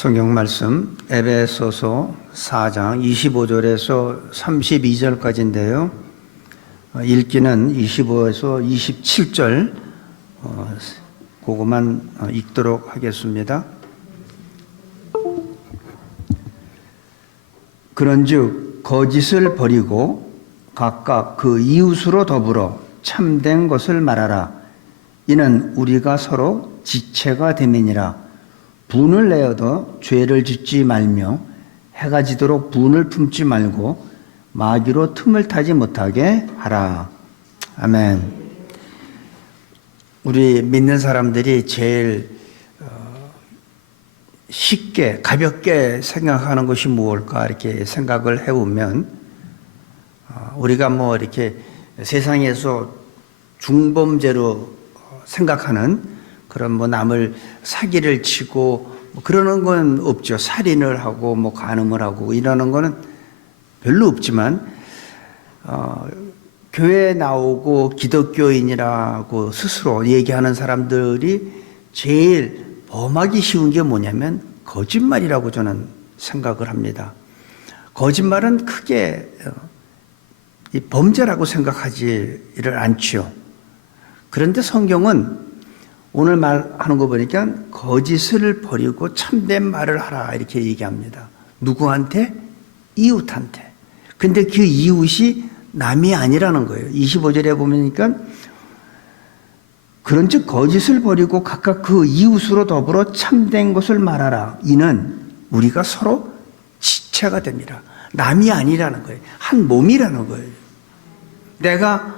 성경 말씀 에베소서 4장 25절에서 32절까지인데요. 읽기는 25에서 27절 그것만 읽도록 하겠습니다. 그런즉 거짓을 버리고 각각 그 이웃으로 더불어 참된 것을 말하라. 이는 우리가 서로 지체가 됨이니라. 분을 내어도 죄를 짓지 말며 해가 지도록 분을 품지 말고 마귀로 틈을 타지 못하게 하라. 아멘. 우리 믿는 사람들이 제일 쉽게 가볍게 생각하는 것이 무엇일까 이렇게 생각을 해보면 우리가 뭐 이렇게 세상에서 중범죄로 생각하는 그런 뭐 남을 사기를 치고 뭐 그러는 건 없죠. 살인을 하고 뭐 간음을 하고 이러는 거는 별로 없지만 교회에 나오고 기독교인이라고 스스로 얘기하는 사람들이 제일 범하기 쉬운 게 뭐냐면 거짓말이라고 저는 생각을 합니다. 거짓말은 크게 범죄라고 생각하지를 않죠. 그런데 성경은 오늘 말하는 거 보니까 거짓을 버리고 참된 말을 하라 이렇게 얘기합니다. 누구한테? 이웃한테. 근데 그 이웃이 남이 아니라는 거예요. 25절에 보니까 그런즉 거짓을 버리고 각각 그 이웃으로 더불어 참된 것을 말하라. 이는 우리가 서로 지체가 됩니다. 남이 아니라는 거예요. 한 몸이라는 거예요. 내가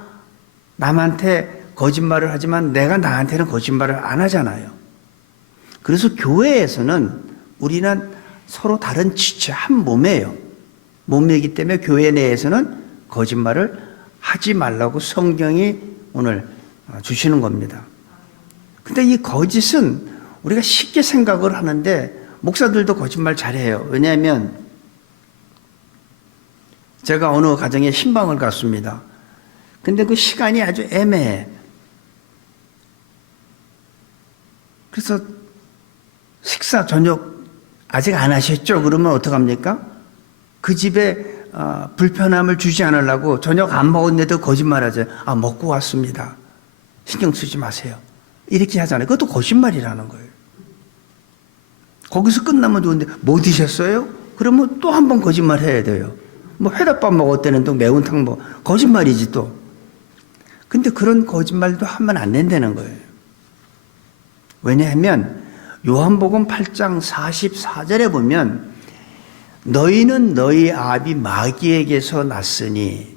남한테 거짓말을 하지만 내가 나한테는 거짓말을 안 하잖아요. 그래서 교회에서는 우리는 서로 다른 지체, 한 몸이에요. 몸이기 때문에 교회 내에서는 거짓말을 하지 말라고 성경이 오늘 주시는 겁니다. 근데 이 거짓은 우리가 쉽게 생각을 하는데 목사들도 거짓말 잘해요. 왜냐하면 제가 어느 가정에 신방을 갔습니다. 근데 그 시간이 아주 애매해. 그래서 식사 저녁 아직 안 하셨죠? 그러면 어떡합니까? 그 집에 불편함을 주지 않으려고 저녁 안 먹었는데도 거짓말하죠. 먹고 왔습니다. 신경 쓰지 마세요. 이렇게 하잖아요. 그것도 거짓말이라는 거예요. 거기서 끝나면 좋은데 뭐 드셨어요? 그러면 또 한 번 거짓말 해야 돼요. 뭐 회덮밥 먹었다는 또 매운탕 거짓말이지 또. 근데 그런 거짓말도 하면 안 된다는 거예요. 왜냐하면 요한복음 8장 44절에 보면 너희는 너희 아비 마귀에게서 났으니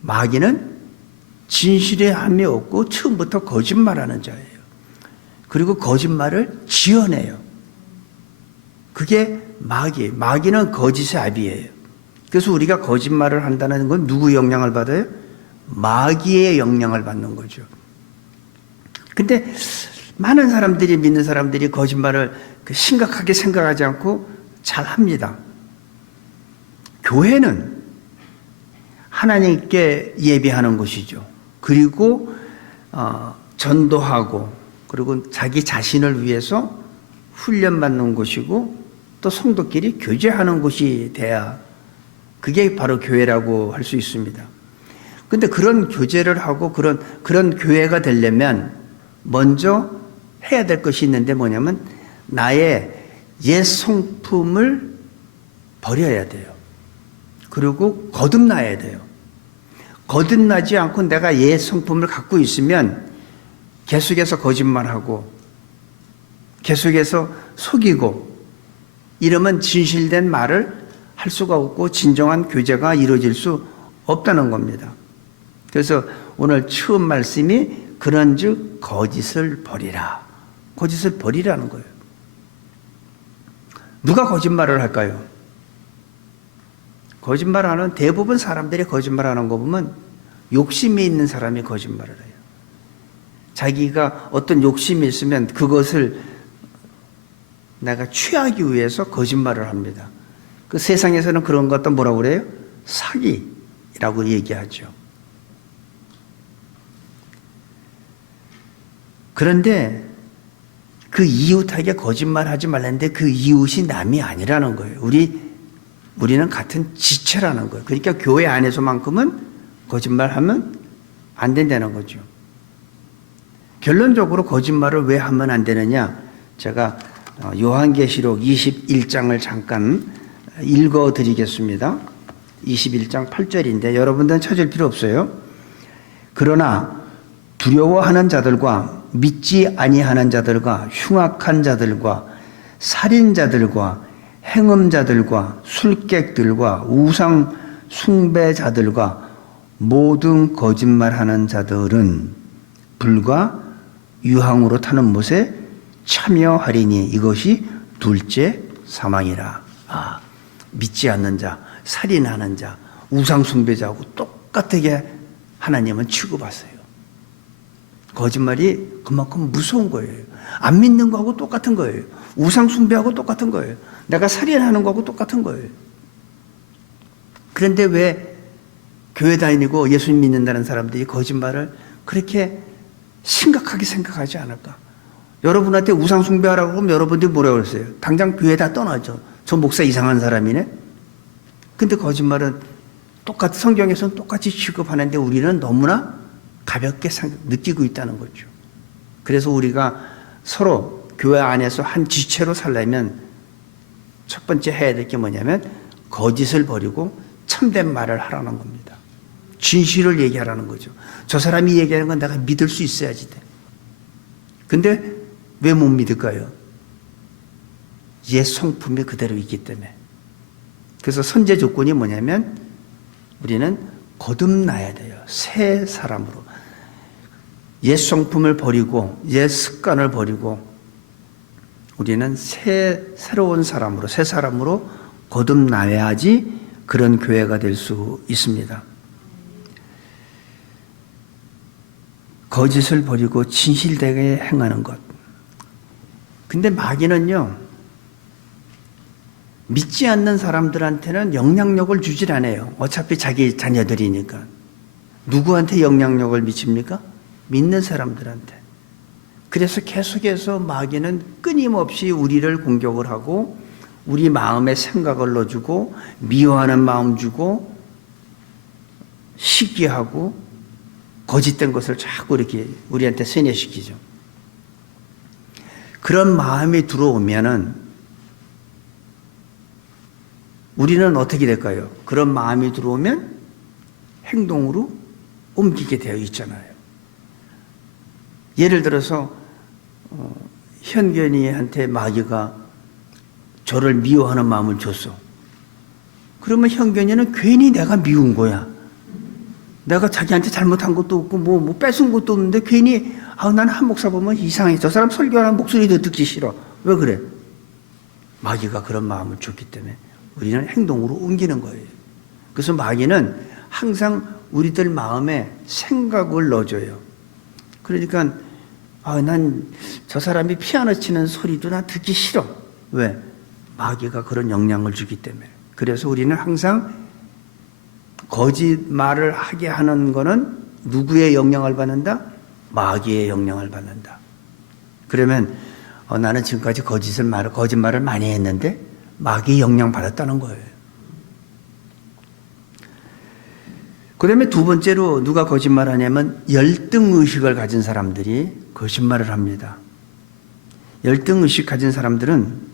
마귀는 진실의 함이 없고 처음부터 거짓말하는 자예요. 그리고 거짓말을 지어내요. 그게 마귀는 거짓의 아비예요. 그래서 우리가 거짓말을 한다는 건 누구 영향을 받아요? 마귀의 영향을 받는 거죠. 근데 많은 사람들이, 믿는 사람들이 거짓말을 심각하게 생각하지 않고 잘 합니다. 교회는 하나님께 예배하는 곳이죠. 그리고 전도하고 그리고 자기 자신을 위해서 훈련받는 곳이고 또 성도끼리 교제하는 곳이 돼야 그게 바로 교회라고 할 수 있습니다. 근데 그런 교제를 하고 그런 교회가 되려면 먼저 해야 될 것이 있는데 뭐냐면 나의 옛 성품을 버려야 돼요. 그리고 거듭나야 돼요. 거듭나지 않고 내가 옛 성품을 갖고 있으면 계속해서 거짓말하고 계속해서 속이고 이러면 진실된 말을 할 수가 없고 진정한 교제가 이루어질 수 없다는 겁니다. 그래서 오늘 처음 말씀이 그런즉 거짓을 버리라. 거짓을 버리라는 거예요. 누가 거짓말을 할까요? 거짓말하는 대부분 사람들이 거짓말하는 거 보면 욕심이 있는 사람이 거짓말을 해요. 자기가 어떤 욕심이 있으면 그것을 내가 취하기 위해서 거짓말을 합니다. 그 세상에서는 그런 것도 뭐라고 그래요? 사기라고 얘기하죠. 그런데 그 이웃에게 거짓말하지 말랬는데 그 이웃이 남이 아니라는 거예요. 우리는 같은 지체라는 거예요. 그러니까 교회 안에서만큼은 거짓말하면 안 된다는 거죠. 결론적으로 거짓말을 왜 하면 안 되느냐? 제가 요한계시록 21장을 잠깐 읽어드리겠습니다. 21장 8절인데 여러분들은 찾을 필요 없어요. 그러나 두려워하는 자들과 믿지 아니하는 자들과 흉악한 자들과 살인자들과 행음자들과 술객들과 우상 숭배자들과 모든 거짓말하는 자들은 불과 유황으로 타는 못에 참여하리니 이것이 둘째 사망이라. 믿지 않는 자, 살인하는 자, 우상 숭배자하고 똑같게 하나님은 취급하세요. 거짓말이 그만큼 무서운 거예요. 안 믿는 거하고 똑같은 거예요. 우상 숭배하고 똑같은 거예요. 내가 살인하는 거하고 똑같은 거예요. 그런데 왜 교회 다니고 예수님 믿는다는 사람들이 거짓말을 그렇게 심각하게 생각하지 않을까? 여러분한테 우상 숭배하라고 하면 여러분들이 뭐라고 그랬어요? 당장 교회 다 떠나죠. 저 목사 이상한 사람이네? 근데 거짓말은 성경에서는 똑같이 취급하는데 우리는 너무나 가볍게 느끼고 있다는 거죠. 그래서 우리가 서로 교회 안에서 한 지체로 살려면 첫 번째 해야 될 게 뭐냐면 거짓을 버리고 참된 말을 하라는 겁니다. 진실을 얘기하라는 거죠. 저 사람이 얘기하는 건 내가 믿을 수 있어야지 돼. 근데 왜 못 믿을까요? 옛 성품이 그대로 있기 때문에. 그래서 선제 조건이 뭐냐면 우리는 거듭나야 돼요. 새 사람으로. 옛 성품을 버리고 옛 습관을 버리고 우리는 새로운 사람으로 새 사람으로 거듭나야지 그런 교회가 될 수 있습니다. 거짓을 버리고 진실되게 행하는 것. 근데 마귀는요, 믿지 않는 사람들한테는 영향력을 주질 않아요. 어차피 자기 자녀들이니까. 누구한테 영향력을 미칩니까? 믿는 사람들한테. 그래서 계속해서 마귀는 끊임없이 우리를 공격을 하고 우리 마음에 생각을 넣어주고 미워하는 마음 주고 시기하고 거짓된 것을 자꾸 이렇게 우리한테 세뇌시키죠. 그런 마음이 들어오면은 우리는 어떻게 될까요? 그런 마음이 들어오면 행동으로 옮기게 되어 있잖아요. 예를 들어서 현견이한테 마귀가 저를 미워하는 마음을 줬어. 그러면 현견이는 괜히 내가 미운 거야. 내가 자기한테 잘못한 것도 없고 뭐 뺏은 것도 없는데 괜히 나는 한 목사 보면 이상해. 저 사람 설교하는 목소리도 듣기 싫어. 왜 그래? 마귀가 그런 마음을 줬기 때문에 우리는 행동으로 옮기는 거예요. 그래서 마귀는 항상 우리들 마음에 생각을 넣어줘요. 그러니까 난 저 사람이 피아노 치는 소리도 난 듣기 싫어. 왜? 마귀가 그런 영향을 주기 때문에. 그래서 우리는 항상 거짓말을 하게 하는 거는 누구의 영향을 받는다? 마귀의 영향을 받는다. 그러면 나는 지금까지 거짓말을 많이 했는데 마귀의 영향 받았다는 거예요. 그 다음에 두 번째로 누가 거짓말하냐면 열등의식을 가진 사람들이 거짓말을 합니다. 열등의식 가진 사람들은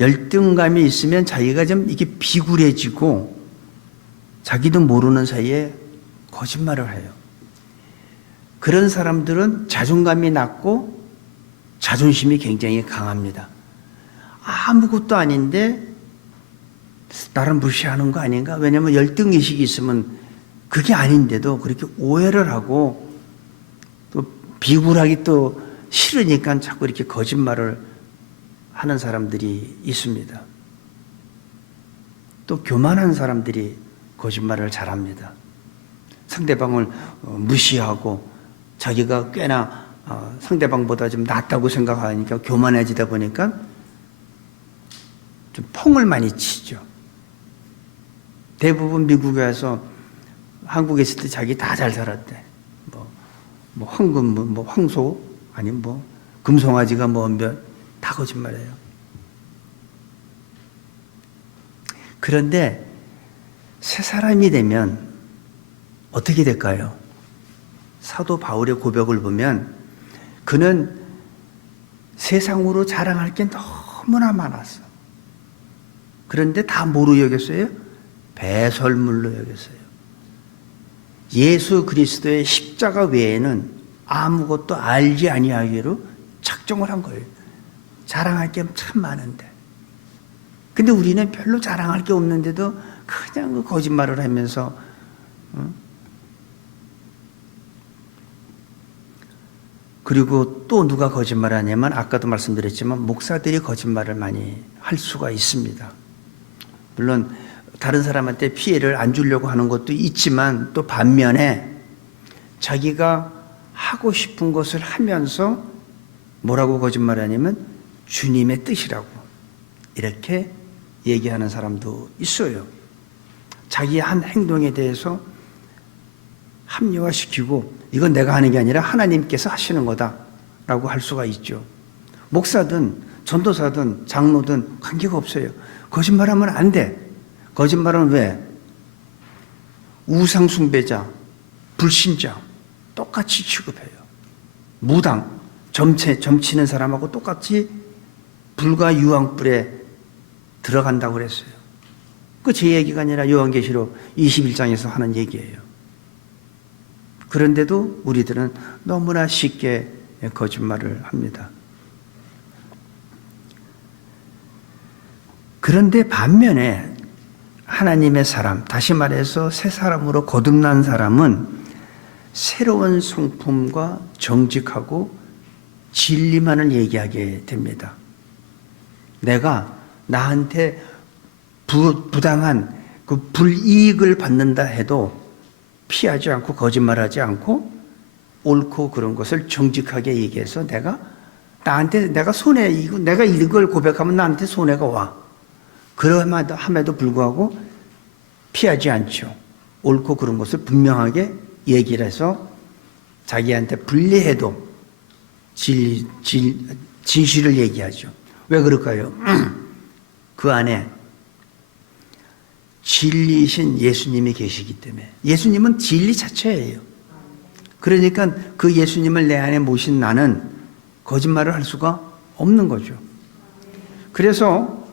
열등감이 있으면 자기가 좀 이게 비굴해지고 자기도 모르는 사이에 거짓말을 해요. 그런 사람들은 자존감이 낮고 자존심이 굉장히 강합니다. 아무것도 아닌데 나를 무시하는 거 아닌가? 왜냐하면 열등의식이 있으면 그게 아닌데도 그렇게 오해를 하고 또 비굴하기 또 싫으니까 자꾸 이렇게 거짓말을 하는 사람들이 있습니다. 또 교만한 사람들이 거짓말을 잘합니다. 상대방을 무시하고 자기가 꽤나 상대방보다 좀 낫다고 생각하니까 교만해지다 보니까 좀 펑을 많이 치죠. 대부분 미국에 와서 한국에 있을 때 자기 다 잘 살았대. 황금, 황소, 아니면 금송아지가 다 거짓말이에요. 그런데 새 사람이 되면 어떻게 될까요? 사도 바울의 고백을 보면 그는 세상으로 자랑할 게 너무나 많았어. 그런데 다 뭐로 여겼어요? 배설물로 여겼어요. 예수 그리스도의 십자가 외에는 아무것도 알지 아니하기로 작정을 한 거예요. 자랑할 게 참 많은데. 근데 우리는 별로 자랑할 게 없는데도 그냥 그 거짓말을 하면서 그리고 또 누가 거짓말을 하냐면 아까도 말씀드렸지만 목사들이 거짓말을 많이 할 수가 있습니다. 물론 다른 사람한테 피해를 안 주려고 하는 것도 있지만 또 반면에 자기가 하고 싶은 것을 하면서 뭐라고 거짓말하냐면 주님의 뜻이라고 이렇게 얘기하는 사람도 있어요. 자기의 한 행동에 대해서 합리화시키고 이건 내가 하는 게 아니라 하나님께서 하시는 거다라고 할 수가 있죠. 목사든 전도사든 장로든 관계가 없어요. 거짓말하면 안 돼. 거짓말은 왜? 우상숭배자, 불신자 똑같이 취급해요. 무당, 점치는 사람하고 똑같이 불과 유황불에 들어간다고 그랬어요. 그 제 얘기가 아니라 요한계시록 21장에서 하는 얘기예요. 그런데도 우리들은 너무나 쉽게 거짓말을 합니다. 그런데 반면에 하나님의 사람, 다시 말해서 새 사람으로 거듭난 사람은 새로운 성품과 정직하고 진리만을 얘기하게 됩니다. 내가 나한테 부당한 그 불이익을 받는다 해도 피하지 않고 거짓말하지 않고 옳고 그런 것을 정직하게 얘기해서 내가 이걸 고백하면 나한테 손해가 와. 그럼에도 불구하고 피하지 않죠. 옳고 그런 것을 분명하게 얘기를 해서 자기한테 불리해도 진실을 얘기하죠. 왜 그럴까요? 그 안에 진리이신 예수님이 계시기 때문에. 예수님은 진리 자체예요. 그러니까 그 예수님을 내 안에 모신 나는 거짓말을 할 수가 없는 거죠. 그래서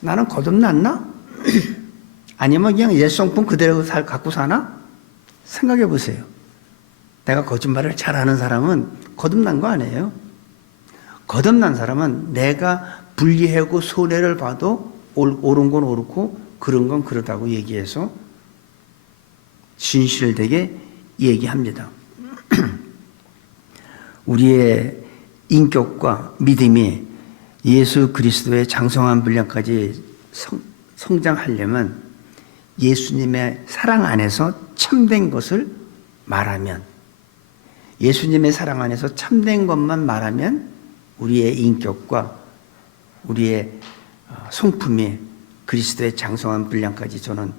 나는 거듭났나? 아니면 그냥 옛 성품 그대로 갖고 사나? 생각해 보세요. 내가 거짓말을 잘하는 사람은 거듭난 거 아니에요. 거듭난 사람은 내가 불리하고 손해를 봐도 옳은 건 옳고 그런 건 그러다고 얘기해서 진실되게 얘기합니다. 우리의 인격과 믿음이 예수 그리스도의 장성한 분량까지 성장하려면 예수님의 사랑 안에서 참된 것을 말하면, 예수님의 사랑 안에서 참된 것만 말하면 우리의 인격과 우리의 성품이 그리스도의 장성한 분량까지 저는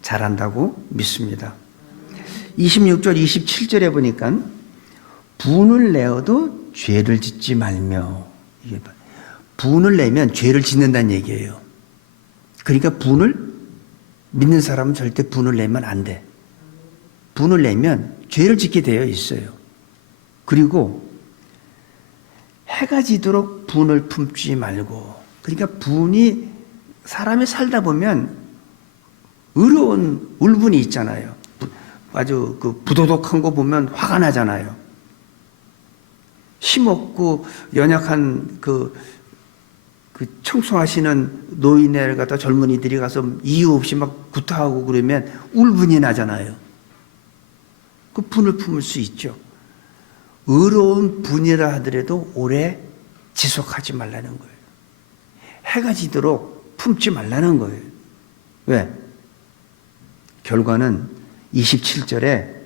자란다고 믿습니다. 26절 27절에 보니까 분을 내어도 죄를 짓지 말며, 이게 분을 내면 죄를 짓는다는 얘기예요. 그러니까 믿는 사람은 절대 분을 내면 안 돼. 분을 내면 죄를 짓게 되어 있어요. 그리고 해가 지도록 분을 품지 말고, 그러니까 분이 사람이 살다 보면 울분이 있잖아요. 아주 그 부도덕한 거 보면 화가 나잖아요. 힘없고 연약한 그 청소하시는 노인네 갖다 젊은이들이 가서 이유 없이 막 구타하고 그러면 울분이 나잖아요. 그 분을 품을 수 있죠. 의로운 분이라 하더라도 오래 지속하지 말라는 거예요. 해가 지도록 품지 말라는 거예요. 왜? 결과는 27절에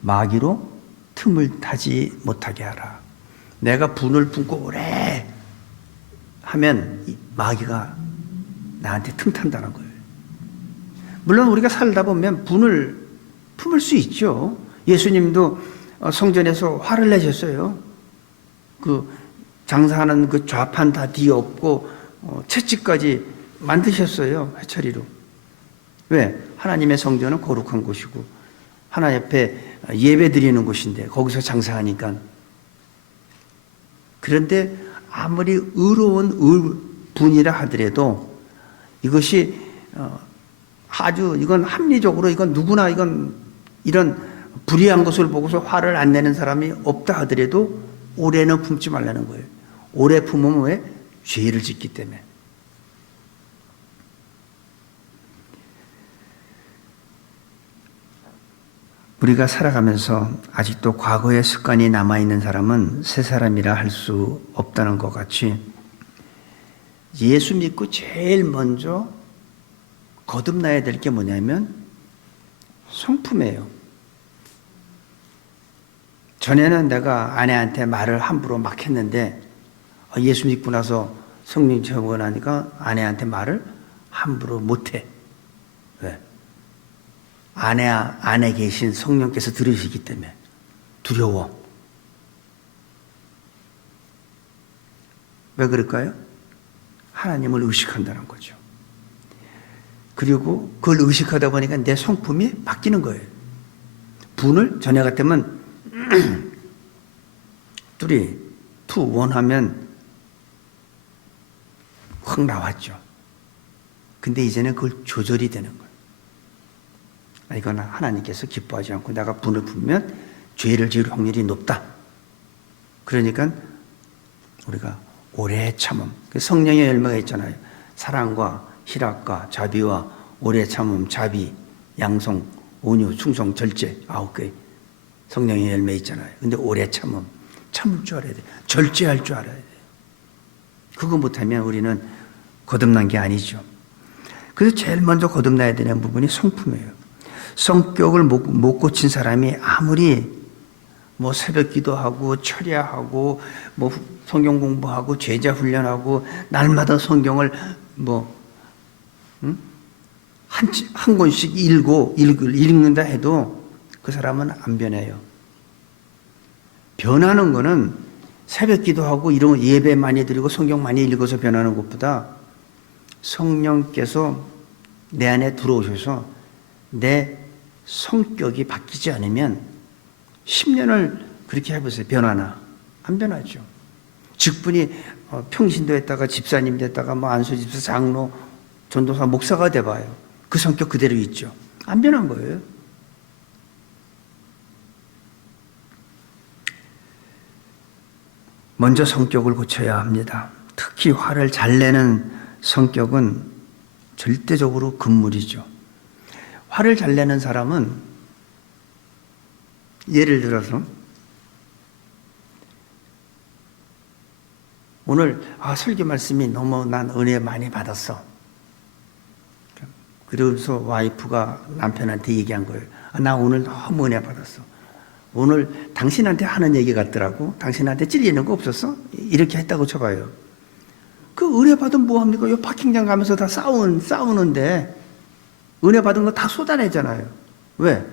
마귀로 틈을 타지 못하게 하라. 내가 분을 품고 오래 하면 마귀가 나한테 틈 탄다는 거예요. 물론 우리가 살다 보면 분을 품을 수 있죠. 예수님도 성전에서 화를 내셨어요. 그 장사하는 그 좌판 다 뒤엎고 채찍까지 만드셨어요. 회초리로. 왜? 하나님의 성전은 거룩한 곳이고 하나님 앞에 예배 드리는 곳인데 거기서 장사하니까. 그런데 아무리 의로운 분이라 하더라도 이것이 아주 이건 합리적으로 이건 누구나 이건 이런 불의한 것을 보고서 화를 안 내는 사람이 없다 하더라도 오래는 품지 말라는 거예요. 오래 품으면 왜? 죄를 짓기 때문에. 우리가 살아가면서 아직도 과거의 습관이 남아있는 사람은 새 사람이라 할 수 없다는 것 같이 예수 믿고 제일 먼저 거듭나야 될 게 뭐냐면 성품이에요. 전에는 내가 아내한테 말을 함부로 막 했는데 예수 믿고 나서 성령 체험을 하니까 아내한테 말을 함부로 못해. 왜? 안에 계신 성령께서 들으시기 때문에 두려워. 왜 그럴까요? 하나님을 의식한다는 거죠. 그리고 그걸 의식하다 보니까 내 성품이 바뀌는 거예요. 분을 전에 같으면 3, 2, 1 하면 확 나왔죠. 근데 이제는 그걸 조절이 되는 거예요. 이건 하나님께서 기뻐하지 않고 내가 분을 품으면 죄를 지을 확률이 높다. 그러니까 우리가 오래 참음, 성령의 열매가 있잖아요. 사랑과 희락과 자비와 오래 참음, 자비, 양성, 온유, 충성, 절제 9개 성령의 열매 있잖아요. 근데 오래 참음, 참을 줄 알아야 돼요. 절제할 줄 알아야 돼요. 그거 못하면 우리는 거듭난 게 아니죠. 그래서 제일 먼저 거듭나야 되는 부분이 성품이에요. 성격을 못 고친 사람이 아무리 뭐 새벽 기도하고 철야하고 뭐 성경 공부하고 제자 훈련하고 날마다 성경을 한 권씩 읽는다 해도 그 사람은 안 변해요. 변하는 거는 새벽 기도하고 이런 예배 많이 드리고 성경 많이 읽어서 변하는 것보다 성령께서 내 안에 들어오셔서 내 성격이 바뀌지 않으면 10년을 그렇게 해보세요. 변하나? 안 변하죠. 직분이 평신도 했다가 집사님 됐다가 뭐 안수집사, 장로, 전도사, 목사가 돼봐요. 그 성격 그대로 있죠. 안 변한 거예요. 먼저 성격을 고쳐야 합니다. 특히 화를 잘 내는 성격은 절대적으로 금물이죠. 화를 잘 내는 사람은 예를 들어서 오늘 설교 말씀이 너무 난 은혜 많이 받았어. 그러면서 와이프가 남편한테 얘기한 거예요. 나 오늘 너무 은혜 받았어. 오늘 당신한테 하는 얘기 같더라고. 당신한테 찔리는 거 없었어? 이렇게 했다고 쳐봐요. 그 은혜 받으면 뭐합니까? 요 파킹장 가면서 다 싸우는데 은혜 받은 거 다 쏟아내잖아요. 왜?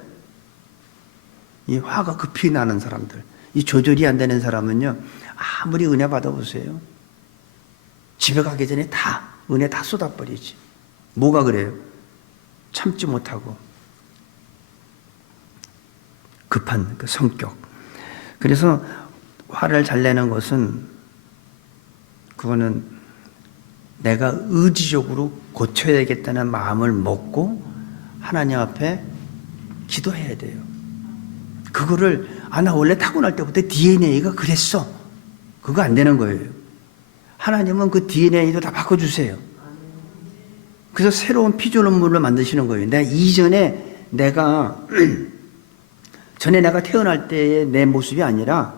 이 화가 급히 나는 사람들, 이 조절이 안 되는 사람은요, 아무리 은혜 받아보세요. 집에 가기 전에 다 은혜 다 쏟아버리지. 뭐가 그래요? 참지 못하고 급한 그 성격. 그래서 화를 잘 내는 것은 그거는 내가 의지적으로 고쳐야겠다는 마음을 먹고 하나님 앞에 기도해야 돼요. 그거를 나 원래 타고날 때부터 DNA가 그랬어. 그거 안 되는 거예요. 하나님은 그 DNA도 다 바꿔주세요. 그래서 새로운 피조물을 만드시는 거예요. 내가 이전에 전에 내가 태어날 때의 내 모습이 아니라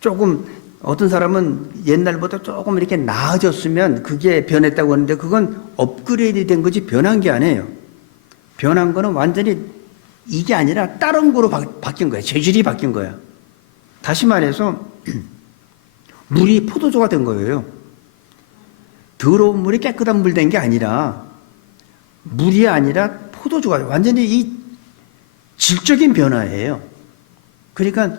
조금 어떤 사람은 옛날보다 조금 이렇게 나아졌으면 그게 변했다고 하는데 그건 업그레이드 된 거지 변한 게 아니에요. 변한 거는 완전히 이게 아니라 다른 거로 바뀐 거예요. 재질이 바뀐 거야. 다시 말해서 물이 포도주가 된 거예요. 더러운 물이 깨끗한 물 된 게 아니라 물이 아니라 포도주가 완전히 이 질적인 변화예요. 그러니까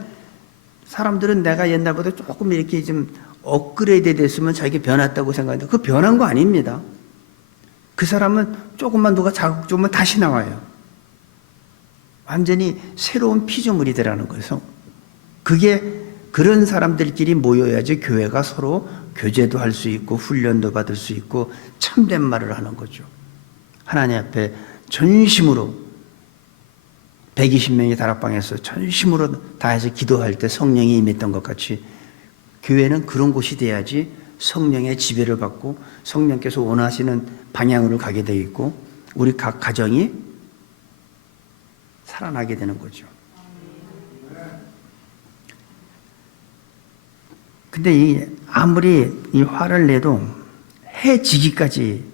사람들은 내가 옛날보다 조금 이렇게 좀 업그레이드 됐으면 자기가 변했다고 생각하는데 그 변한 거 아닙니다. 그 사람은 조금만 누가 자극 주면 다시 나와요. 완전히 새로운 피조물이 되라는 거죠. 그게 그런 사람들끼리 모여야지 교회가 서로 교제도 할 수 있고 훈련도 받을 수 있고 참된 말을 하는 거죠. 하나님 앞에 전심으로 120명이 다락방에서 전심으로 다해서 기도할 때 성령이 임했던 것 같이 교회는 그런 곳이 돼야지 성령의 지배를 받고 성령께서 원하시는 방향으로 가게 되어 있고 우리 각 가정이 살아나게 되는 거죠. 근데 아무리 이 화를 내도 해지기까지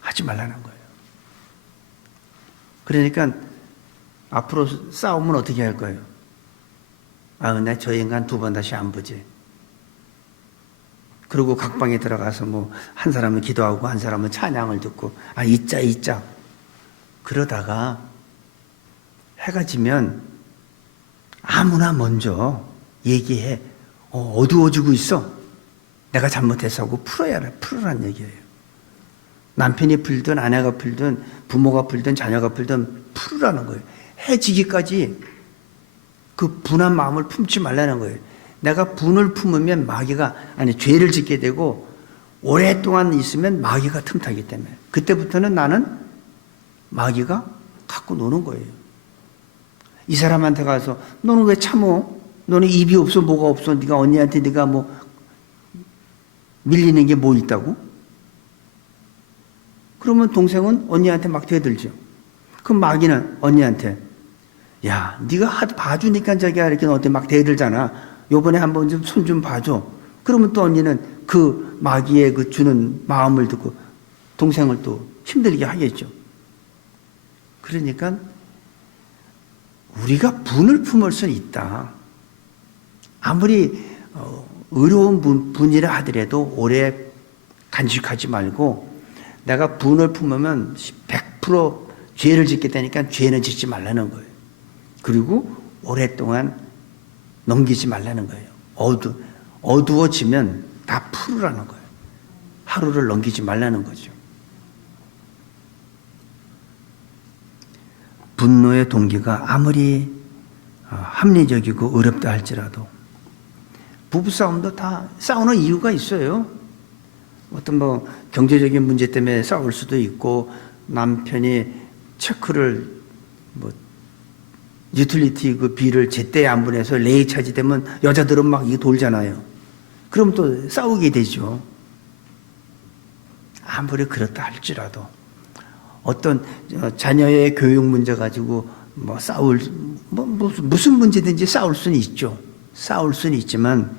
하지 말라는 거예요. 그러니까 앞으로 싸우면 어떻게 할 거예요? 아, 나 저 인간 두 번 다시 안 보지. 그리고 각 방에 들어가서 뭐 한 사람은 기도하고 한 사람은 찬양을 듣고 아 잊자 그러다가 해가 지면 아무나 먼저 얘기해. 어두워지고 있어. 내가 잘못해서 하고 풀으란 얘기예요. 남편이 풀든 아내가 풀든 부모가 풀든 자녀가 풀든 풀으라는 거예요. 해지기까지 그 분한 마음을 품지 말라는 거예요. 내가 분을 품으면 죄를 짓게 되고 오랫동안 있으면 마귀가 틈타기 때문에 그때부터는 나는 마귀가 갖고 노는 거예요. 이 사람한테 가서 너는 왜 참어? 너는 입이 없어 뭐가 없어? 네가 언니한테 네가 뭐 밀리는 게 뭐 있다고? 그러면 동생은 언니한테 막 대들죠. 그럼 마귀는 언니한테 야 네가 봐주니까 자기가 이렇게 너한테 막 대들잖아. 요번에 한번 좀 손 좀 봐줘. 그러면 또 언니는 그 마귀의 그 주는 마음을 듣고 동생을 또 힘들게 하겠죠. 그러니까 우리가 분을 품을 수는 있다. 아무리 의로운 분이라 하더라도 오래 간직하지 말고 내가 분을 품으면 100% 죄를 짓게 되니까 죄는 짓지 말라는 거예요. 그리고 오랫동안 넘기지 말라는 거예요. 어두워지면 다 풀으라는 거예요. 하루를 넘기지 말라는 거죠. 분노의 동기가 아무리 합리적이고 어렵다 할지라도 부부싸움도 다 싸우는 이유가 있어요. 어떤 뭐 경제적인 문제 때문에 싸울 수도 있고 남편이 체크를 뭐 유틸리티 그 비를 제때 안 보내서 레이 차지되면 여자들은 막 이거 돌잖아요. 그럼 또 싸우게 되죠. 아무리 그렇다 할지라도 어떤 자녀의 교육 문제 가지고 뭐 무슨 문제든지 싸울 수는 있죠. 싸울 수는 있지만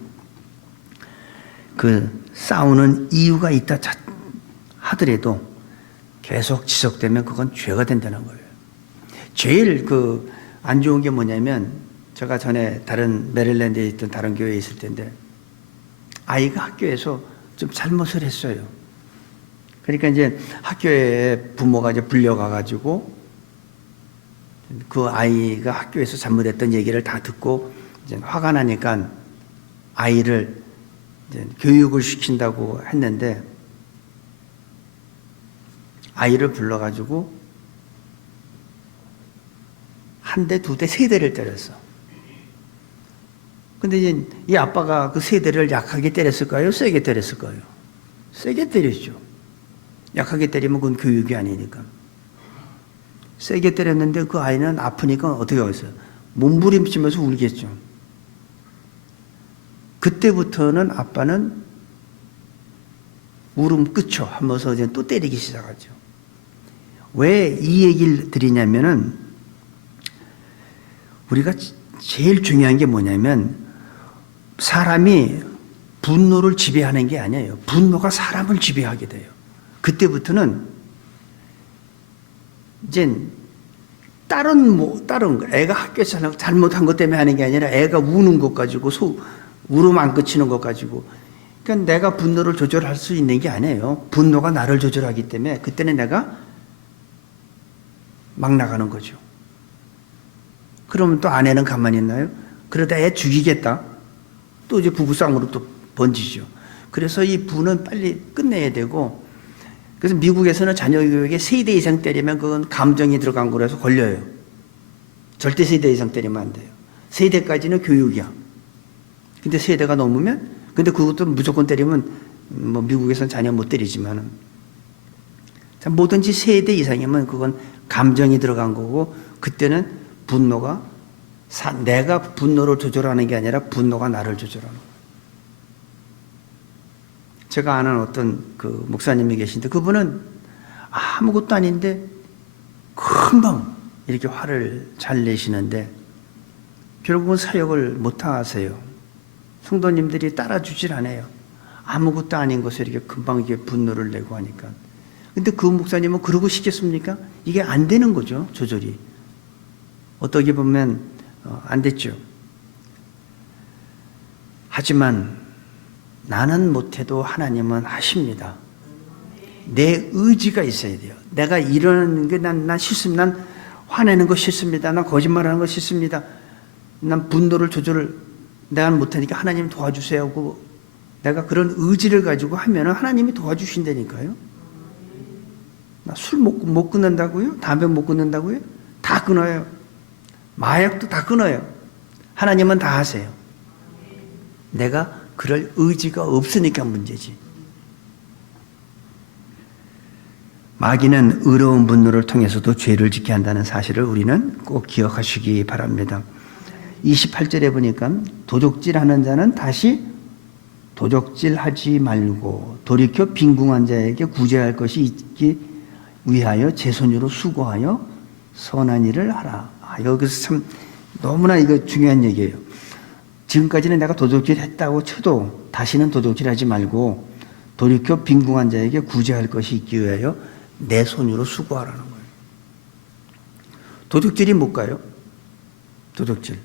그 싸우는 이유가 있다 하더라도 계속 지속되면 그건 죄가 된다는 거예요. 제일 안 좋은 게 뭐냐면 제가 전에 다른 메릴랜드에 있던 다른 교회에 있을 텐데 아이가 학교에서 좀 잘못을 했어요. 그러니까 이제 학교에 부모가 이제 불려가가지고 그 아이가 학교에서 잘못했던 얘기를 다 듣고 이제 화가 나니까 아이를 이제 교육을 시킨다고 했는데 아이를 불러가지고 한 대, 두 대, 세 대를 때렸어. 근데 이제 이 아빠가 그 세 대를 약하게 때렸을까요? 세게 때렸을까요? 세게 때렸죠. 약하게 때리면 그건 교육이 아니니까. 세게 때렸는데 그 아이는 아프니까 어떻게 하겠어요? 몸부림치면서 울겠죠. 그때부터는 아빠는 울음 끝이요 하면서 이제 또 때리기 시작하죠. 왜 이 얘기를 드리냐면은 우리가 제일 중요한 게 뭐냐면 사람이 분노를 지배하는 게 아니에요. 분노가 사람을 지배하게 돼요. 그때부터는 이제 다른 거, 애가 학교에서 잘못한 것 때문에 하는 게 아니라 애가 우는 것 가지고 울음 안 그치는 것 가지고 그러니까 내가 분노를 조절할 수 있는 게 아니에요. 분노가 나를 조절하기 때문에 그때는 내가 막 나가는 거죠. 그러면 또 아내는 가만히 있나요? 그러다 애 죽이겠다. 또 이제 부부싸움으로 또 번지죠. 그래서 이 부는 빨리 끝내야 되고, 그래서 미국에서는 자녀 교육에 3대 이상 때리면 그건 감정이 들어간 거라서 걸려요. 절대 3대 이상 때리면 안 돼요. 3대까지는 교육이야. 근데 3대가 넘으면, 근데 그것도 무조건 때리면, 뭐 미국에서는 자녀 못 때리지만은, 뭐든지 3대 이상이면 그건 감정이 들어간 거고, 그때는 분노가, 내가 분노를 조절하는 게 아니라 분노가 나를 조절하는 거예요. 제가 아는 어떤 그 목사님이 계신데, 그분은 아무것도 아닌데 금방 이렇게 화를 잘 내시는데 결국은 사역을 못 하세요. 성도님들이 따라주질 않아요. 아무것도 아닌 것을 이렇게 금방 이게 분노를 내고 하니까. 근데 그 목사님은 그러고 싶겠습니까? 이게 안 되는 거죠, 조절이. 어떻게 보면 안 됐죠. 하지만 나는 못해도 하나님은 하십니다. 내 의지가 있어야 돼요. 내가 이러는 게 난 싫습니다. 난 화내는 거 싫습니다. 난 거짓말하는 거 싫습니다. 난 분노를 조절을 내가 못하니까 하나님 도와주세요 하고 내가 그런 의지를 가지고 하면 하나님이 도와주신다니까요. 나 술 못 끊는다고요? 담배 못 끊는다고요? 다 끊어요. 마약도 다 끊어요. 하나님은 다 하세요. 내가 그럴 의지가 없으니까 문제지. 마귀는 의로운 분노를 통해서도 죄를 짓게 한다는 사실을 우리는 꼭 기억하시기 바랍니다. 28절에 보니까 도적질하는 자는 다시 도적질하지 말고 돌이켜 빈궁한 자에게 구제할 것이 있기 위하여 제 손으로 수고하여 선한 일을 하라. 여기서 참 너무나 이거 중요한 얘기예요. 지금까지는 내가 도둑질 했다고 쳐도 다시는 도둑질하지 말고 돌이켜 빈궁한 자에게 구제할 것이 있기 위하여 내 손으로 수고하라는 거예요. 도둑질이 뭘까요? 도둑질.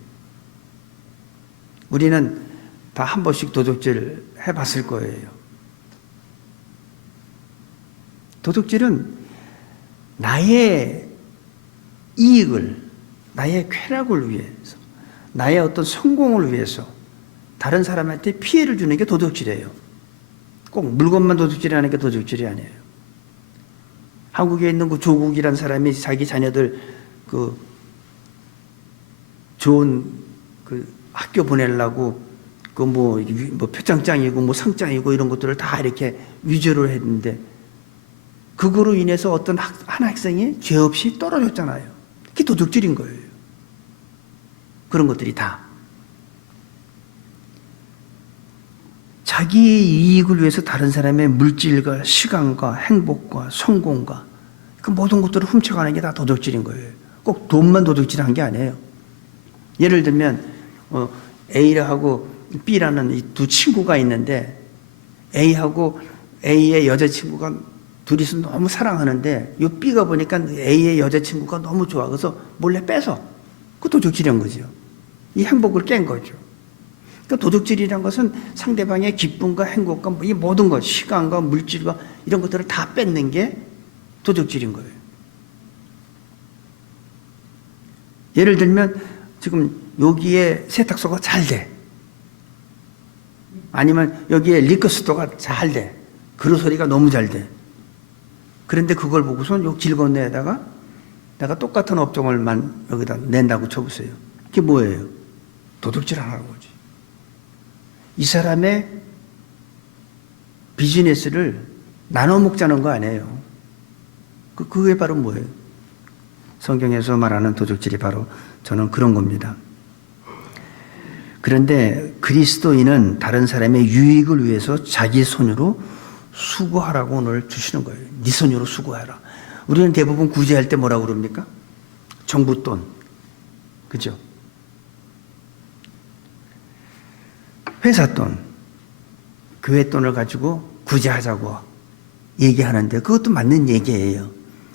우리는 다 한 번씩 도둑질 해봤을 거예요. 도둑질은 나의 이익을, 나의 쾌락을 위해서, 나의 어떤 성공을 위해서 다른 사람한테 피해를 주는 게 도둑질이에요. 꼭 물건만 도둑질하는 게 도둑질이 아니에요. 한국에 있는 그 조국이라는 사람이 자기 자녀들 그 좋은 그 학교 보내려고 그 뭐 표창장이고 뭐 상장이고 이런 것들을 다 이렇게 위조를 했는데 그거로 인해서 어떤 한 학생이 죄 없이 떨어졌잖아요. 그게 도둑질인 거예요. 그런 것들이 다. 자기의 이익을 위해서 다른 사람의 물질과 시간과 행복과 성공과 그 모든 것들을 훔쳐가는 게 다 도둑질인 거예요. 꼭 돈만 도둑질한 게 아니에요. 예를 들면 A하고 B라는 이 두 친구가 있는데 A하고 A의 여자친구가 둘이서 너무 사랑하는데 이 B가 보니까 A의 여자친구가 너무 좋아. 그래서 몰래 빼서 그 도둑질한 거죠. 이 행복을 깬 거죠. 그러니까 도둑질이란 것은 상대방의 기쁨과 행복과 이 모든 것, 시간과 물질과 이런 것들을 다 뺏는 게 도둑질인 거예요. 예를 들면 지금 여기에 세탁소가 잘 돼. 아니면 여기에 리커스토어가 잘 돼. 그로소리가 너무 잘 돼. 그런데 그걸 보고선 요 길 건너에다가 내가 똑같은 업종을만 여기다 낸다고 쳐보세요. 그게 뭐예요? 도둑질 하는 거지. 이 사람의 비즈니스를 나눠 먹자는 거 아니에요. 그게 바로 뭐예요? 성경에서 말하는 도둑질이 바로 저는 그런 겁니다. 그런데 그리스도인은 다른 사람의 유익을 위해서 자기 손으로 수고하라고 오늘 주시는 거예요. 네 손으로 수고해라. 우리는 대부분 구제할 때 뭐라고 그럽니까? 정부 돈. 그죠? 회사 돈, 교회 돈을 가지고 구제하자고 얘기하는데 그것도 맞는 얘기예요.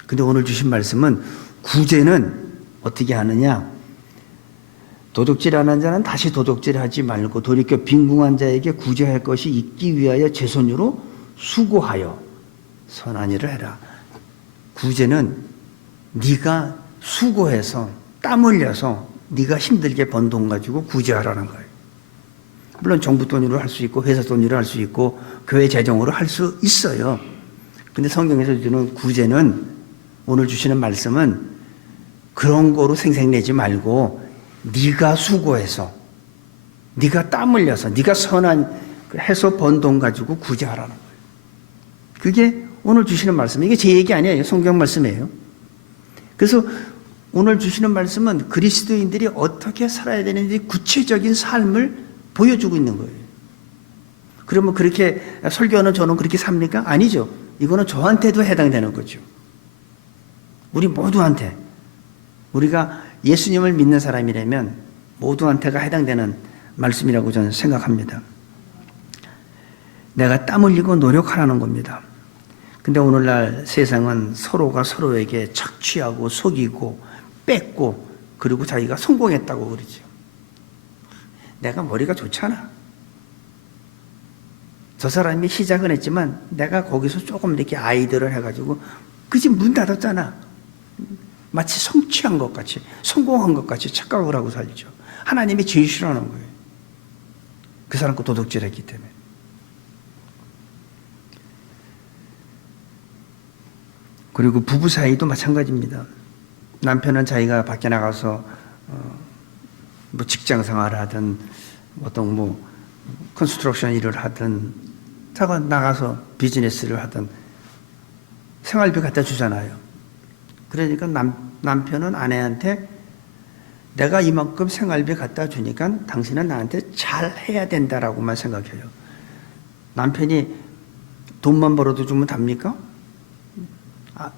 근데 오늘 주신 말씀은 구제는 어떻게 하느냐? 도둑질하는 자는 다시 도둑질하지 말고 돌이켜 빈궁한 자에게 구제할 것이 있기 위하여 제 손으로 수고하여 선한 일을 해라. 구제는 네가 수고해서 땀 흘려서 네가 힘들게 번 돈 가지고 구제하라는 거예요. 물론 정부 돈으로 할 수 있고 회사 돈으로 할 수 있고 교회 재정으로 할 수 있어요. 근데 성경에서 주는 구제는, 오늘 주시는 말씀은 그런 거로 생색내지 말고 네가 수고해서, 네가 땀 흘려서, 네가 선한 해서 번 돈 가지고 구제하라는 거예요. 그게 오늘 주시는 말씀. 이게 제 얘기 아니에요. 성경 말씀이에요. 그래서 오늘 주시는 말씀은 그리스도인들이 어떻게 살아야 되는지 구체적인 삶을 보여주고 있는 거예요. 그러면 그렇게 설교하는 저는 그렇게 삽니까? 아니죠. 이거는 저한테도 해당되는 거죠. 우리 모두한테, 우리가 예수님을 믿는 사람이라면 모두한테가 해당되는 말씀이라고 저는 생각합니다. 내가 땀 흘리고 노력하라는 겁니다. 근데 오늘날 세상은 서로가 서로에게 착취하고 속이고 뺏고 그리고 자기가 성공했다고 그러죠. 내가 머리가 좋잖아. 저 사람이 시작은 했지만 내가 거기서 조금 이렇게 아이디어를 해가지고 그지 문 닫았잖아. 마치 성취한 것 같이, 성공한 것 같이 착각을 하고 살죠. 하나님이 제일 싫어하는 거예요. 그 사람 거 도둑질했기 때문에. 그리고 부부 사이도 마찬가지입니다. 남편은 자기가 밖에 나가서 뭐 직장 생활을 하든 어떤 뭐 컨스트럭션 일을 하든 자가 나가서 비즈니스를 하든 생활비 갖다 주잖아요. 그러니까 남편은 아내한테 내가 이만큼 생활비 갖다 주니까 당신은 나한테 잘 해야 된다라고만 생각해요. 남편이 돈만 벌어도 주면 답니까?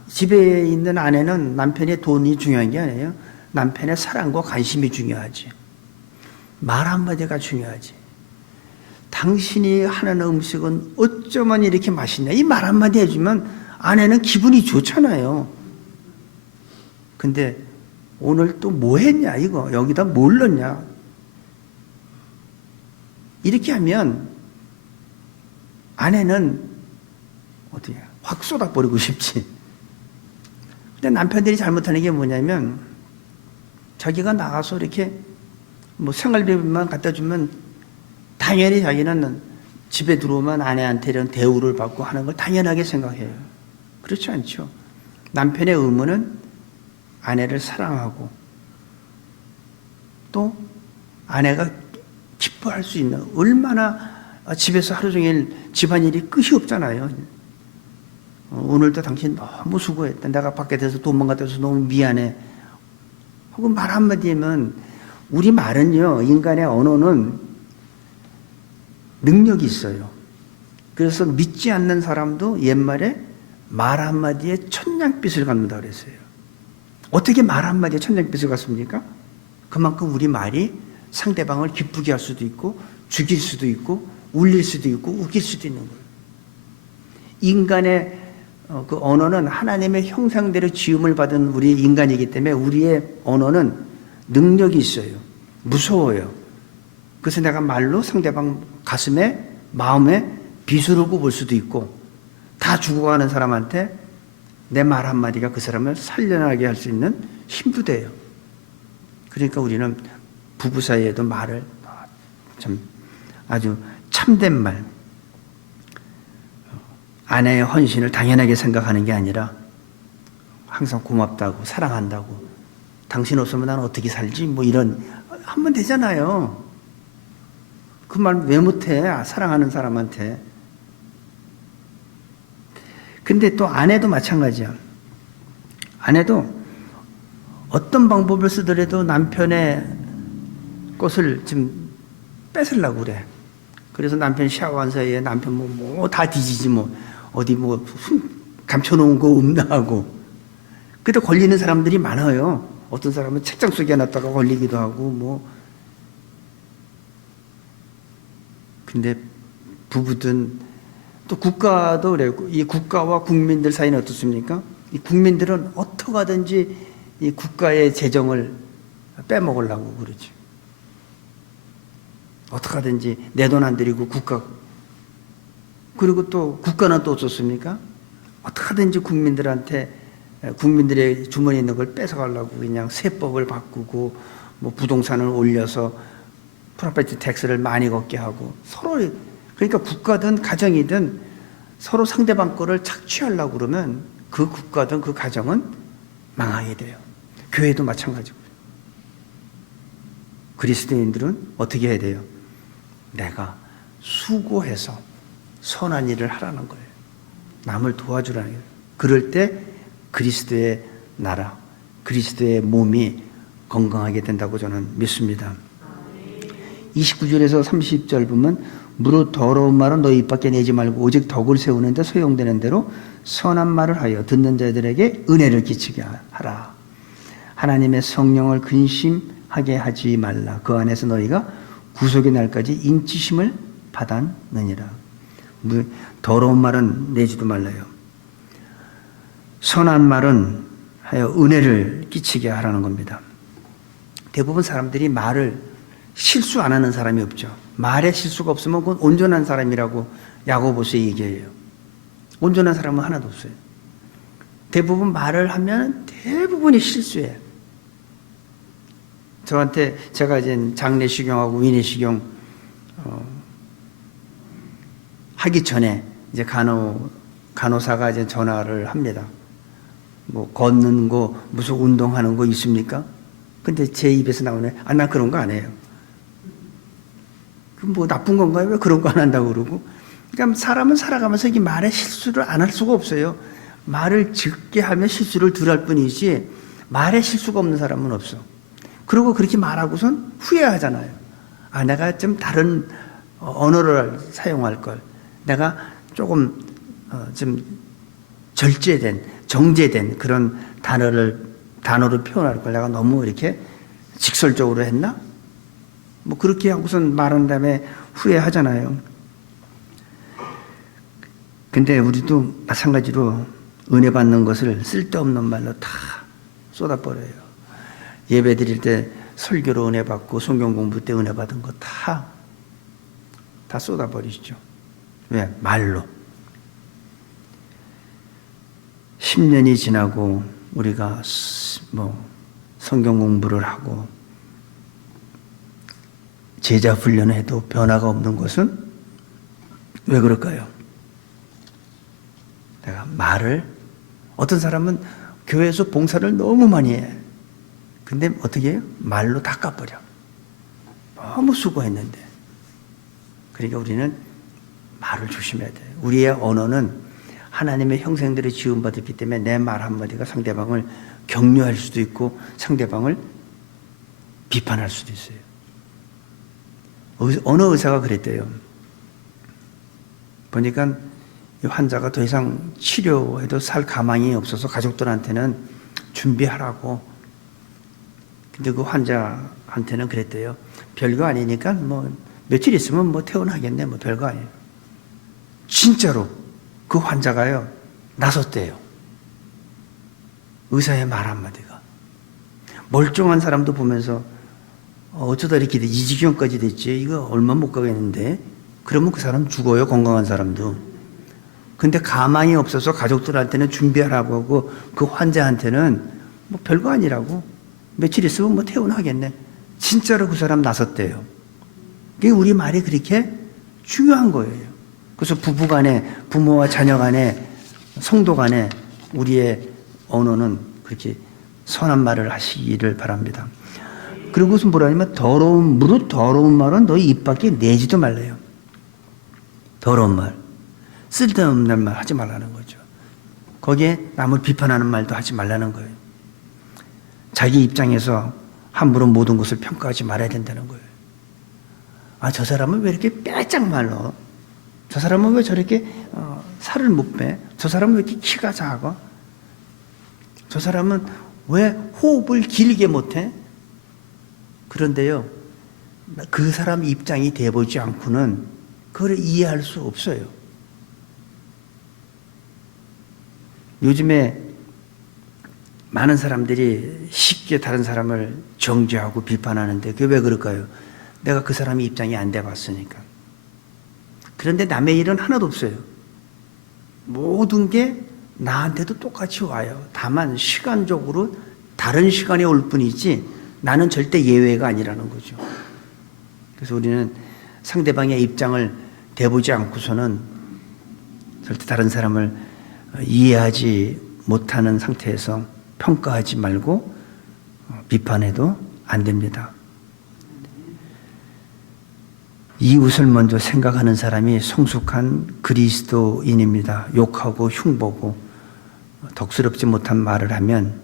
집에 있는 아내는 남편의 돈이 중요한 게 아니에요. 남편의 사랑과 관심이 중요하지. 말 한마디가 중요하지. 당신이 하는 음식은 어쩌면 이렇게 맛있냐. 이 말 한마디 해주면 아내는 기분이 좋잖아요. 근데 오늘 또 뭐 했냐 이거. 여기다 뭘 넣냐. 이렇게 하면 아내는 어떻게 확 쏟아버리고 싶지. 근데 남편들이 잘못하는 게 뭐냐면 자기가 나가서 이렇게 뭐 생활비만 갖다 주면 당연히 자기는 집에 들어오면 아내한테 이런 대우를 받고 하는 걸 당연하게 생각해요. 그렇지 않죠. 남편의 의무는 아내를 사랑하고 또 아내가 기뻐할 수 있는, 얼마나 집에서 하루 종일 집안일이 끝이 없잖아요. 오늘도 당신 너무 수고했다. 내가 밖에서 돈만 갖다 줘서 너무 미안해. 하고 말 한마디 하면, 우리 말은요, 인간의 언어는 능력이 있어요. 그래서 믿지 않는 사람도 옛말에 말 한마디에 천냥빚을 갚는다 그랬어요. 어떻게 말 한마디에 천냥빚을 갚습니까? 그만큼 우리 말이 상대방을 기쁘게 할 수도 있고 죽일 수도 있고 울릴 수도 있고 웃길 수도 있는 거예요. 인간의 그 언어는 하나님의 형상대로 지음을 받은 우리 인간이기 때문에 우리의 언어는 능력이 있어요. 무서워요. 그래서 내가 말로 상대방 가슴에 마음에 비수르고 볼 수도 있고, 다 죽어가는 사람한테 내 말 한마디가 그 사람을 살려나게 할 수 있는 힘도 돼요. 그러니까 우리는 부부 사이에도 말을 참 아주 참된 말, 아내의 헌신을 당연하게 생각하는 게 아니라 항상 고맙다고 사랑한다고, 당신 없으면 나는 어떻게 살지, 뭐 이런 하면 되잖아요. 그 말 왜 못해? 사랑하는 사람한테. 근데 또 아내도 마찬가지야. 아내도 어떤 방법을 쓰더라도 남편의 것을 지금 뺏으려고 그래. 그래서 남편 샤워한 사이에 남편 뭐 다 뒤지지 뭐. 어디 뭐 감춰놓은 거 없나 하고. 그때 걸리는 사람들이 많아요. 어떤 사람은 책장 속에 놨다가 걸리기도 하고 뭐. 근데 부부든 또 국가도 그래요. 이 국가와 국민들 사이는 어떻습니까? 이 국민들은 어떻게 하든지 이 국가의 재정을 빼먹으려고 그러죠. 어떻게 하든지 내 돈 안 들이고 국가. 그리고 또 국가는 또 어떻습니까? 어떻게 하든지 국민들한테 국민들의 주머니에 있는 걸 뺏어가려고 그냥 세법을 바꾸고 뭐 부동산을 올려서 프로퍼티 텍스를 많이 걷게 하고 서로, 그러니까 국가든 가정이든 서로 상대방 거를 착취하려고 그러면 그 국가든 그 가정은 망하게 돼요. 교회도 마찬가지고요. 그리스도인들은 어떻게 해야 돼요? 내가 수고해서 선한 일을 하라는 거예요. 남을 도와주라는 거예요. 그럴 때 그리스도의 나라, 그리스도의 몸이 건강하게 된다고 저는 믿습니다. 29절에서 30절 보면 무릇 더러운 말은 너희 입 밖에 내지 말고 오직 덕을 세우는데 소용되는 대로 선한 말을 하여 듣는 자들에게 은혜를 끼치게 하라. 하나님의 성령을 근심하게 하지 말라. 그 안에서 너희가 구속의 날까지 인치심을 받았느니라. 더러운 말은 내지도 말라요. 선한 말은 하여 은혜를 끼치게 하라는 겁니다. 대부분 사람들이 말을 실수 안 하는 사람이 없죠. 말에 실수가 없으면 그건 온전한 사람이라고 야고보서 얘기해요. 온전한 사람은 하나도 없어요. 대부분 말을 하면 대부분이 실수해요. 저한테 제가 이제 장례식용하고 위례식용 하기 전에 이제 간호사가 이제 전화를 합니다. 뭐 걷는 거 무슨 운동하는 거 있습니까? 근데 제 입에서 나오네. 아, 난 그런 거 안 해요. 그 뭐 나쁜 건가요? 왜 그런 거 안 한다고 그러고? 그러니까 사람은 살아가면서 이 말에 실수를 안 할 수가 없어요. 말을 적게 하면 실수를 덜 할 뿐이지 말에 실수가 없는 사람은 없어. 그리고 그렇게 말하고선 후회하잖아요. 아, 내가 좀 다른 언어를 사용할 걸. 내가 조금 좀 정제된 그런 단어로 표현할 걸. 내가 너무 이렇게 직설적으로 했나? 뭐 그렇게 하고선 말한 다음에 후회하잖아요. 근데 우리도 마찬가지로 은혜 받는 것을 쓸데없는 말로 다 쏟아버려요. 예배 드릴 때 설교로 은혜 받고 성경 공부 때 은혜 받은 거 다 쏟아버리시죠. 왜? 말로. 10년이 지나고 우리가 뭐 성경 공부를 하고 제자 훈련을 해도 변화가 없는 것은 왜 그럴까요? 내가 말을, 어떤 사람은 교회에서 봉사를 너무 많이 해. 근데 어떻게 해요? 말로 닦아버려. 너무 수고했는데. 그러니까 우리는 말을 조심해야 돼요. 우리의 언어는 하나님의 형상대로 지음받았기 때문에 내 말 한마디가 상대방을 격려할 수도 있고 상대방을 비판할 수도 있어요. 어느 의사가 그랬대요. 보니까 이 환자가 더 이상 치료해도 살 가망이 없어서 가족들한테는 준비하라고. 근데 그 환자한테는 그랬대요. 별거 아니니까 뭐 며칠 있으면 뭐 퇴원하겠네. 뭐 별거 아니에요. 진짜로 그 환자가요 나섰대요. 의사의 말 한마디가. 멀쩡한 사람도 보면서 어쩌다 이렇게 이 지경까지 됐지? 이거 얼마 못 가겠는데? 그러면 그 사람 죽어요, 건강한 사람도. 근데 가망이 없어서 가족들한테는 준비하라고 하고 그 환자한테는 뭐 별거 아니라고. 며칠 있으면 뭐 퇴원하겠네. 진짜로 그 사람 나섰대요. 그게 우리 말이 그렇게 중요한 거예요. 그래서 부부 간에, 부모와 자녀 간에, 성도 간에 우리의 언어는 그렇게 선한 말을 하시기를 바랍니다. 그리고 무슨 뭐라냐면 무릇 더러운 말은 너희 입 밖에 내지도 말래요. 더러운 말, 쓸데없는 말 하지 말라는 거죠. 거기에 남을 비판하는 말도 하지 말라는 거예요. 자기 입장에서 함부로 모든 것을 평가하지 말아야 된다는 거예요. 아, 저 사람은 왜 이렇게 빼짝 말로? 저 사람은 왜 저렇게 살을 못 빼? 저 사람은 왜 이렇게 키가 작아? 저 사람은 왜 호흡을 길게 못해? 그런데요, 그 사람 입장이 돼보지 않고는 그걸 이해할 수 없어요. 요즘에 많은 사람들이 쉽게 다른 사람을 정죄하고 비판하는데 그게 왜 그럴까요? 내가 그 사람의 입장이 안 돼봤으니까. 그런데 남의 일은 하나도 없어요. 모든 게 나한테도 똑같이 와요. 다만 시간적으로 다른 시간에 올 뿐이지 나는 절대 예외가 아니라는 거죠. 그래서 우리는 상대방의 입장을 대보지 않고서는 절대 다른 사람을 이해하지 못하는 상태에서 평가하지 말고 비판해도 안 됩니다. 이웃을 먼저 생각하는 사람이 성숙한 그리스도인입니다. 욕하고 흉보고 덕스럽지 못한 말을 하면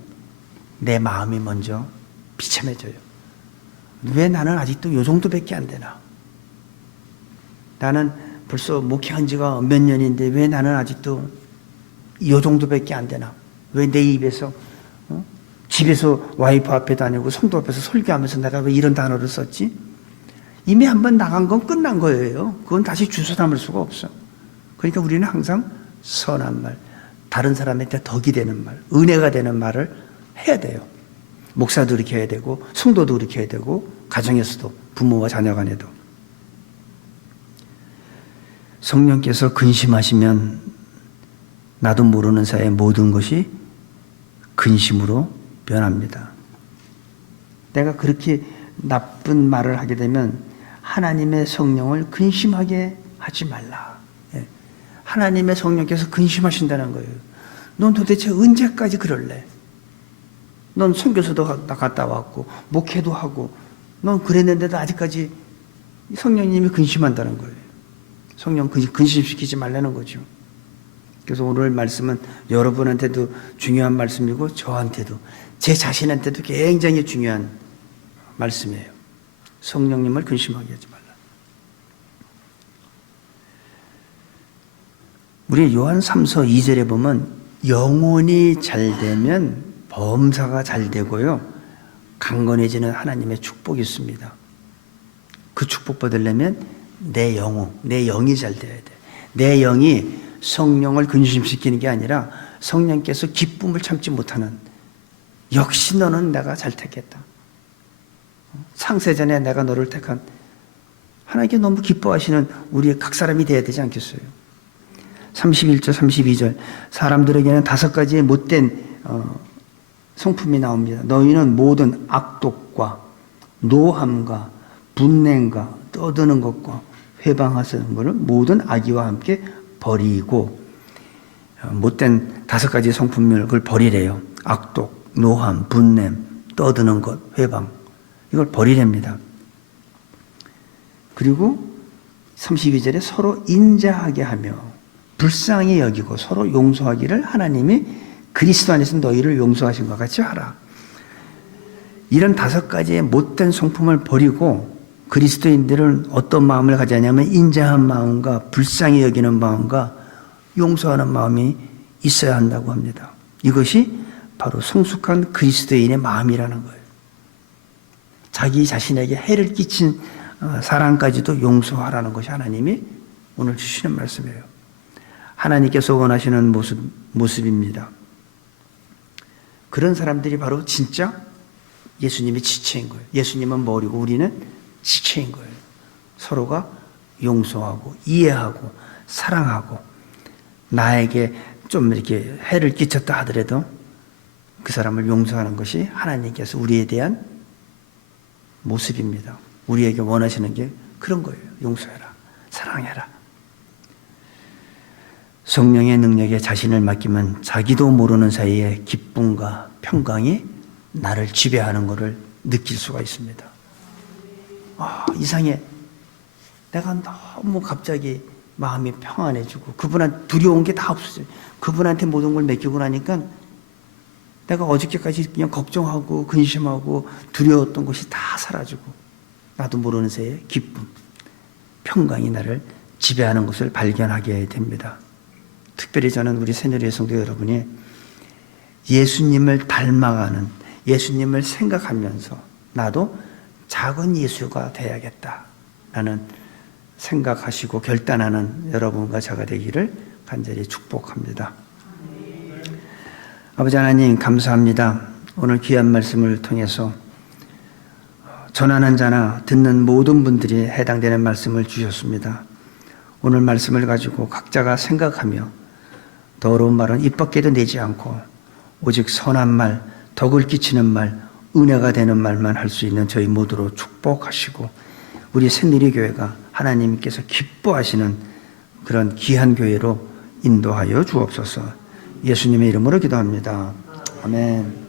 내 마음이 먼저 비참해져요. 왜 나는 아직도 요 정도밖에 안 되나? 나는 벌써 목회한 지가 몇 년인데 왜 나는 아직도 요 정도밖에 안 되나? 왜 내 입에서 집에서 와이프 앞에 다니고 성도 앞에서 설교하면서 내가 왜 이런 단어를 썼지? 이미 한번 나간 건 끝난 거예요. 그건 다시 주워 담을 수가 없어. 그러니까 우리는 항상 선한 말, 다른 사람한테 덕이 되는 말, 은혜가 되는 말을 해야 돼요. 목사도 그렇게 해야 되고 성도도 그렇게 해야 되고 가정에서도 부모와 자녀 간에도. 성령께서 근심하시면 나도 모르는 사이에 모든 것이 근심으로 변합니다. 내가 그렇게 나쁜 말을 하게 되면 하나님의 성령을 근심하게 하지 말라. 하나님의 성령께서 근심하신다는 거예요. 넌 도대체 언제까지 그럴래? 넌 선교소도 갔다 왔고 목회도 하고 넌 그랬는데도 아직까지 성령님이 근심한다는 거예요. 성령 근심시키지 말라는 거죠. 그래서 오늘 말씀은 여러분한테도 중요한 말씀이고 저한테도 제 자신한테도 굉장히 중요한 말씀이에요. 성령님을 근심하게 하지 말라. 우리 요한 3서 2절에 보면 영혼이 잘 되면 범사가 잘 되고요. 강건해지는 하나님의 축복이 있습니다. 그 축복 받으려면 내 영이 잘 돼야 돼. 내 영이 성령을 근심시키는 게 아니라 성령께서 기쁨을 참지 못하는 역시 너는 내가 잘 택했다. 창세전에 내가 너를 택한 하나님께 너무 기뻐하시는 우리의 각 사람이 돼야 되지 않겠어요? 31절 32절 사람들에게는 5가지의 못된 성품이 나옵니다. 너희는 모든 악독과 노함과 분냉과 떠드는 것과 회방하시는 것을 모든 악의와 함께 버리고 못된 5가지 성품을 그걸 버리래요. 악독, 노함, 분냄, 떠드는 것, 회방 이걸 버리랍니다. 그리고 32절에 서로 인자하게 하며 불쌍히 여기고 서로 용서하기를 하나님이 그리스도 안에서 너희를 용서하신 것 같이 하라. 이런 5가지의 못된 성품을 버리고 그리스도인들은 어떤 마음을 가지냐면 인자한 마음과 불쌍히 여기는 마음과 용서하는 마음이 있어야 한다고 합니다. 이것이 바로 성숙한 그리스도인의 마음이라는 거예요. 자기 자신에게 해를 끼친 사람까지도 용서하라는 것이 하나님이 오늘 주시는 말씀이에요. 하나님께서 원하시는 모습입니다. 그런 사람들이 바로 진짜 예수님의 지체인 거예요. 예수님은 머리고 우리는 지체인 거예요. 서로가 용서하고 이해하고 사랑하고 나에게 좀 이렇게 해를 끼쳤다 하더라도 그 사람을 용서하는 것이 하나님께서 우리에 대한 모습입니다. 우리에게 원하시는 게 그런 거예요. 용서해라. 사랑해라. 성령의 능력에 자신을 맡기면 자기도 모르는 사이에 기쁨과 평강이 나를 지배하는 것을 느낄 수가 있습니다. 이상해. 내가 너무 갑자기 마음이 평안해지고 그분한테 두려운 게 다 없어져요. 그분한테 모든 걸 맡기고 나니까 내가 어저께까지 그냥 걱정하고 근심하고 두려웠던 것이 다 사라지고 나도 모르는 새에 기쁨, 평강이 나를 지배하는 것을 발견하게 됩니다. 특별히 저는 우리 새누리의 성도 여러분이 예수님을 닮아가는 예수님을 생각하면서 나도 작은 예수가 돼야겠다라는 생각하시고 결단하는 여러분과 제가 되기를 간절히 축복합니다. 아버지 하나님 감사합니다. 오늘 귀한 말씀을 통해서 전하는 자나 듣는 모든 분들이 해당되는 말씀을 주셨습니다. 오늘 말씀을 가지고 각자가 생각하며 더러운 말은 입 밖에도 내지 않고 오직 선한 말, 덕을 끼치는 말, 은혜가 되는 말만 할 수 있는 저희 모두로 축복하시고 우리 새누리교회가 하나님께서 기뻐하시는 그런 귀한 교회로 인도하여 주옵소서. 예수님의 이름으로 기도합니다. 아멘.